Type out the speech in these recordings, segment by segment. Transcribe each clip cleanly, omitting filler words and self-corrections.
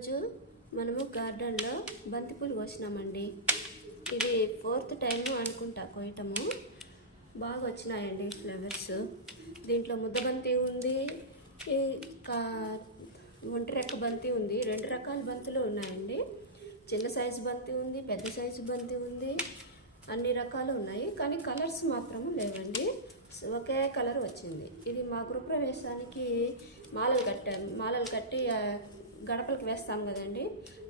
ఈరోజు మనము గార్డెన్లో బంతిపూలు కోసినామండి. ఇది 4th టైం అనుకుంటా కోయటము. బాగా వచ్చినాయండి ఫ్లవర్స్. దీంట్లో ముద్దబంతి ఉంది, ఒంటి రెక్క బంతి ఉంది. 2 రకాల బంతులు ఉన్నాయండి. చిన్న సైజు బంతి ఉంది, పెద్ద సైజు బంతి ఉంది, అన్ని రకాలు ఉన్నాయి. కానీ కలర్స్ మాత్రం లేవండి, ఒకే కలర్ వచ్చింది. ఇది మా గృహప్రవేశానికి మాలలు కట్టి గడపలకు వేస్తాం కదండి.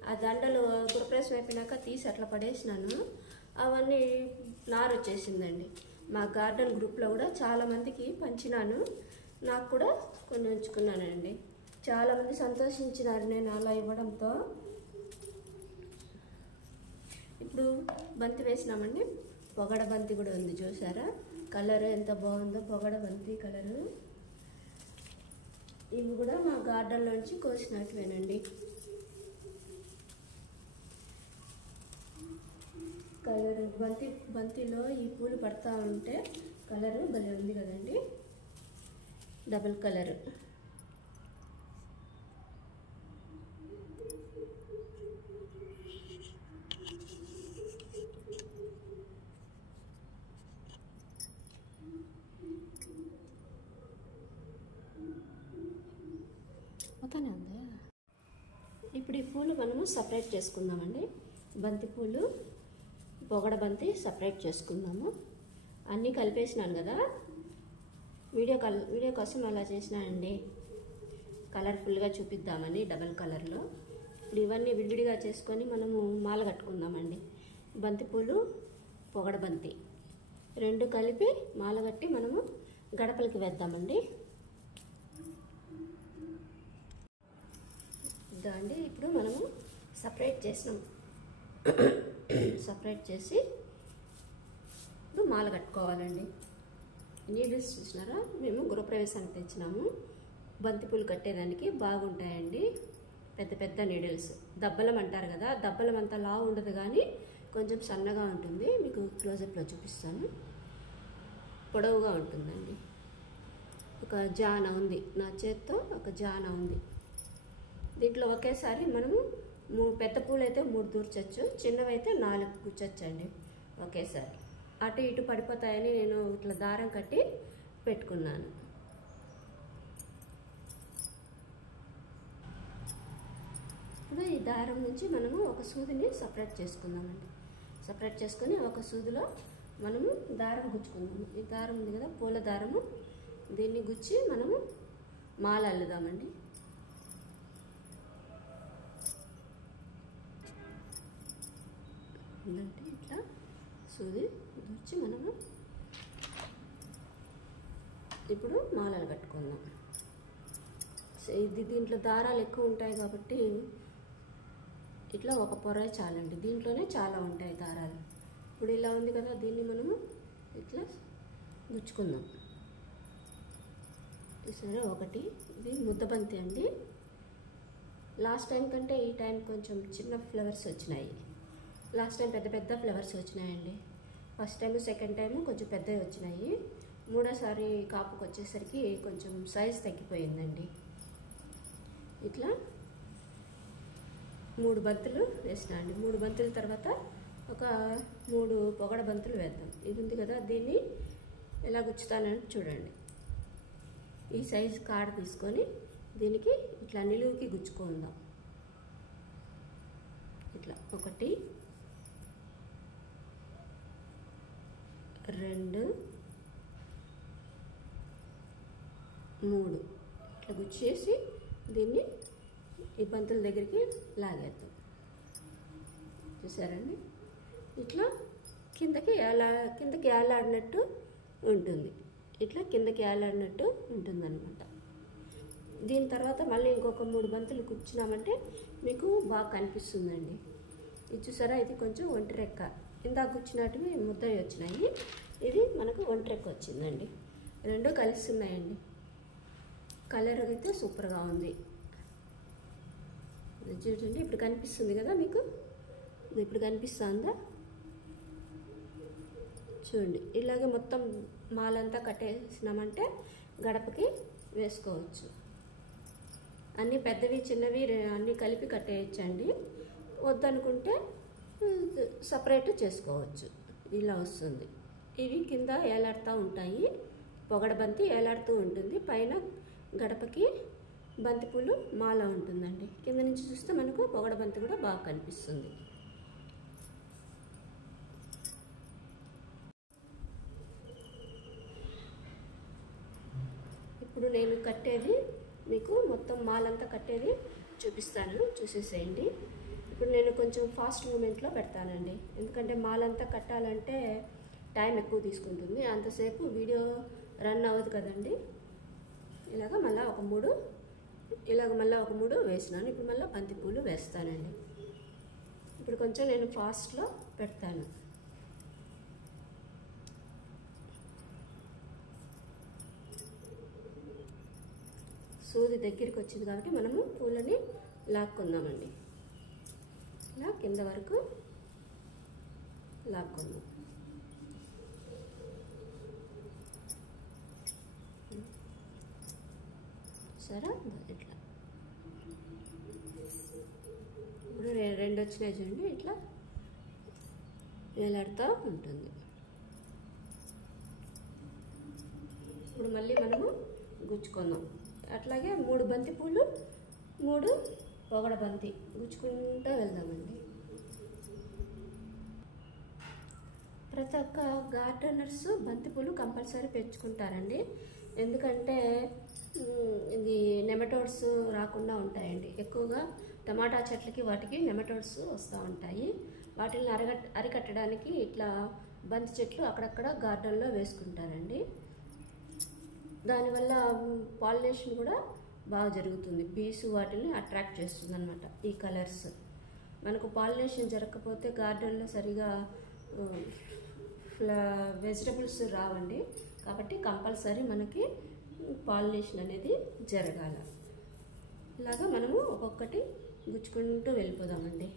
ఆ దండలు గృహప్రవేశం అయిపోయినాక తీసి అట్లా పడేసినాను. అవన్నీ నారు వచ్చేసిందండి. మా గార్డెన్ గ్రూప్లో కూడా చాలామందికి పంచినాను, నాకు కూడా కొన్ని ఉంచుకున్నానండి. చాలామంది సంతోషించినారు నేను అలా ఇవ్వడంతో. ఇప్పుడు బంతి వేసినామండి. పొగడ బంతి కూడా ఉంది, చూసారా కలర్ ఎంత బాగుందో, పొగడ బంతి కలరు. ఇవి కూడా మా గార్డెన్లోంచి కోసినట్టువేనండి. కలర్ బంతిలో ఈ పూలు పడతా ఉంటే కలరు భలే ఉంది కదండి, డబుల్ కలరు. పోతానే ఉందా. ఇప్పుడు ఈ పూలు మనము సపరేట్ చేసుకుందామండి. బంతి పూలు, పొగడ బంతి సపరేట్ చేసుకుందాము. అన్నీ కలిపేసినాను కదా, వీడియో కోసం అలా చేసినానండి, కలర్ఫుల్గా చూపిద్దామని డబల్ కలర్లో. ఇప్పుడు ఇవన్నీ విడివిడిగా చేసుకొని మనము మాల కట్టుకుందామండి. బంతి పూలు, పొగడ బంతి 2 కలిపి మాల కట్టి మనము గడపలకి వేద్దామండి. దాండి ఇప్పుడు మనము సపరేట్ చేసినాం. సపరేట్ చేసి ఇప్పుడు మాల కట్టుకోవాలండి. నీడిల్స్ చూసినారా, మేము గృహప్రవేశానికి తెచ్చినాము. బంతిపూలు కట్టేదానికి బాగుంటాయండి, పెద్ద పెద్ద నీడిల్స్. దబ్బలం అంటారు కదా, దబ్బలం అంతా లావు ఉండదు కానీ కొంచెం సన్నగా ఉంటుంది. మీకు క్లోజప్లో చూపిస్తాను. పొడవుగా ఉంటుందండి. ఒక జాన ఉంది, నా చేత్తో ఒక జాన ఉంది. దీంట్లో ఒకేసారి మనము పెద్ద పూలు అయితే 3 దూర్చచ్చు, చిన్నవైతే 4 గుచ్చచ్చండి ఒకేసారి. అటు ఇటు పడిపోతాయని నేను ఇట్లా దారం కట్టి పెట్టుకున్నాను. ఇప్పుడు ఈ దారం నుంచి మనము ఒక సూదిని సపరేట్ చేసుకుందామండి. సపరేట్ చేసుకొని ఒక సూదిలో మనము దారం గుచ్చుకుందాము. ఈ దారం ఉంది కదా, పూల దారము, దీన్ని గుచ్చి మనము మాల అల్లుదామండి. అంటే ఇట్లా సూది దూర్చి మనము ఇప్పుడు మాలలు కట్టుకుందాం. దీంట్లో దారాలు ఎక్కువ ఉంటాయి కాబట్టి ఇట్లా ఒక పొర చాలండి, దీంట్లోనే చాలా ఉంటాయి దారాలు. ఇప్పుడు ఇలా ఉంది కదా, దీన్ని మనము ఇట్లా గుచ్చుకుందాం. సరే, ఒకటి. ఇది ముద్దబంతి అండి. లాస్ట్ టైం కంటే ఈ టైం కొంచెం చిన్న ఫ్లవర్స్ వచ్చినాయి. లాస్ట్ టైం పెద్ద పెద్ద ఫ్లవర్స్ వచ్చినాయండి. ఫస్ట్ టైం, సెకండ్ టైం కొంచెం పెద్దవి వచ్చినాయి. మూడోసారి కాపుకి వచ్చేసరికి కొంచెం సైజ్ తగ్గిపోయిందండి. ఇట్లా 3 బంతులు వేసినా అండి. 3 బంతుల తర్వాత ఒక 3 పొగడ బంతులు వేద్దాం. ఇది ఉంది కదా, దీన్ని ఎలా గుచ్చుతానని చూడండి. ఈ సైజ్ కాడ తీసుకొని దీనికి ఇట్లా నిలువుకి గుచ్చుకుందాం. ఇట్లా 1 2 3 ఇట్లా గుచ్చేసి దీన్ని ఈ బంతుల దగ్గరికి లాగేద్దాం. చూసారండి, ఇట్లా కిందకి ఏలాడినట్టు ఉంటుంది. ఇట్లా కిందకి ఏలాడినట్టు ఉంటుంది అనమాట. దీని తర్వాత మళ్ళీ ఇంకొక 3 బంతులు గుచ్చినామంటే మీకు బాగా కనిపిస్తుందండి. ఇది చూసారా, ఇది కొంచెం ఒంటి రెక్క. ఇందాక గుచ్చినట్టువి ముద్దవి వచ్చినాయి, ఇది మనకు ఒంటి రెక్క వచ్చిందండి. 2 కలుస్తున్నాయండి. కలర్ అయితే సూపర్గా ఉంది. చూడండి, ఇప్పుడు కనిపిస్తుంది కదా మీకు, ఇప్పుడు కనిపిస్తుందా చూడండి. ఇలాగే మొత్తం మాలంతా కట్టేసినామంటే గడపకి వేసుకోవచ్చు. అన్నీ పెద్దవి చిన్నవి అన్నీ కలిపి కట్టేయచ్చండి. వద్దనుకుంటే సపరేట్ చేసుకోవచ్చు. ఇలా వస్తుంది. ఇవి కింద ఏలాడుతూ ఉంటాయి. పొగడ బంతి ఏలాడుతూ ఉంటుంది. పైన గడపకి బంతిపూలు మాల ఉంటుందండి. కింద నుంచి చూస్తే మనకు పొగడ బంతి కూడా బాగా కనిపిస్తుంది. ఇప్పుడు నేను కట్టేది మీకు మొత్తం మాలంతా కట్టేది చూపిస్తాను, చూసేసేయండి. ఇప్పుడు నేను కొంచెం ఫాస్ట్ మూమెంట్లో పెడతానండి, ఎందుకంటే మాలంతా కట్టాలంటే టైం ఎక్కువ తీసుకుంటుంది, అంతసేపు వీడియో రన్ అవ్వదు కదండి. ఇలాగ మళ్ళీ ఒక మూడు వేసినాను. ఇప్పుడు మళ్ళీ బంతిపూలు వేస్తానండి. ఇప్పుడు కొంచెం నేను ఫాస్ట్లో పెడతాను. సూది దగ్గరికి వచ్చింది కాబట్టి మనము పూలని లాక్కుందామండి. ఇలా కింద వరకు లాక్కుందాం. సరే, ఇట్లా ఇప్పుడు రెండు వచ్చినాయి చూడండి. ఇట్లా వేలాడుతూ ఉంటుంది. ఇప్పుడు మళ్ళీ మనము గుచ్చుకుందాం. అట్లాగే 3 బంతి పూలు 3 పొగడ బంతి గుచ్చుకుంటూ వెళ్దామండి. ప్రతి ఒక్క గార్డెనర్స్ బంతిపూలు కంపల్సరీ పెంచుకుంటారండి, ఎందుకంటే ఇది నెమటోడ్స్ రాకుండా ఉంటాయండి. ఎక్కువగా టమాటా చెట్లకి వాటికి నెమటోడ్స్ వస్తూ ఉంటాయి. వాటిని అరికట్టడానికి ఇట్లా బంతి చెట్లు అక్కడక్కడ గార్డెన్లో వేసుకుంటారండి. దానివల్ల పాలినేషన్ కూడా బాగా జరుగుతుంది. బీస్ వాటిని అట్రాక్ట్ చేస్తుంది అన్నమాట. ఈ కలర్స్ మనకు పాలినేషన్ జరగకపోతే గార్డెన్లో సరిగా వెజిటబుల్స్ రావండి. కాబట్టి కంపల్సరీ మనకి పాలినేషన్ అనేది జరగాల. ఇలాగా మనము ఒక్కొక్కటి గుచ్చుకుంటూ వెళ్ళిపోదామండి.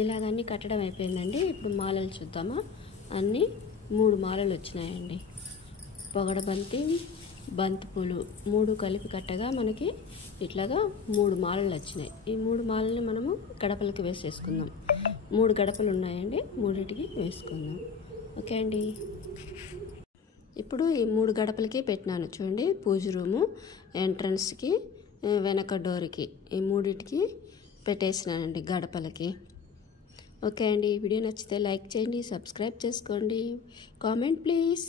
ఇలాగన్నీ కట్టడం అయిపోయిందండి. ఇప్పుడు మాలలు చూద్దామా. అన్నీ 3 మాలలు వచ్చినాయండి. పొగడ బంతి, బంతిపూలు 3 కలిపి కట్టగా మనకి ఇట్లాగా 3 మాలలు వచ్చినాయి. ఈ 3 మాలని మనము గడపలకి వేసేసుకుందాం. 3 గడపలు ఉన్నాయండి, 3టికి వేసుకుందాం. ఓకే అండి. ఇప్పుడు ఈ 3 గడపలకి పెట్టినాను చూడండి. పూజ రూము, ఎంట్రన్స్కి, వెనక డోర్కి, ఈ 3టికి పెట్టేసినానండి గడపలకి. ఓకే అండి. వీడియో నచ్చితే లైక్ చేయండి, సబ్స్క్రైబ్ చేసుకోండి, కామెంట్ ప్లీజ్.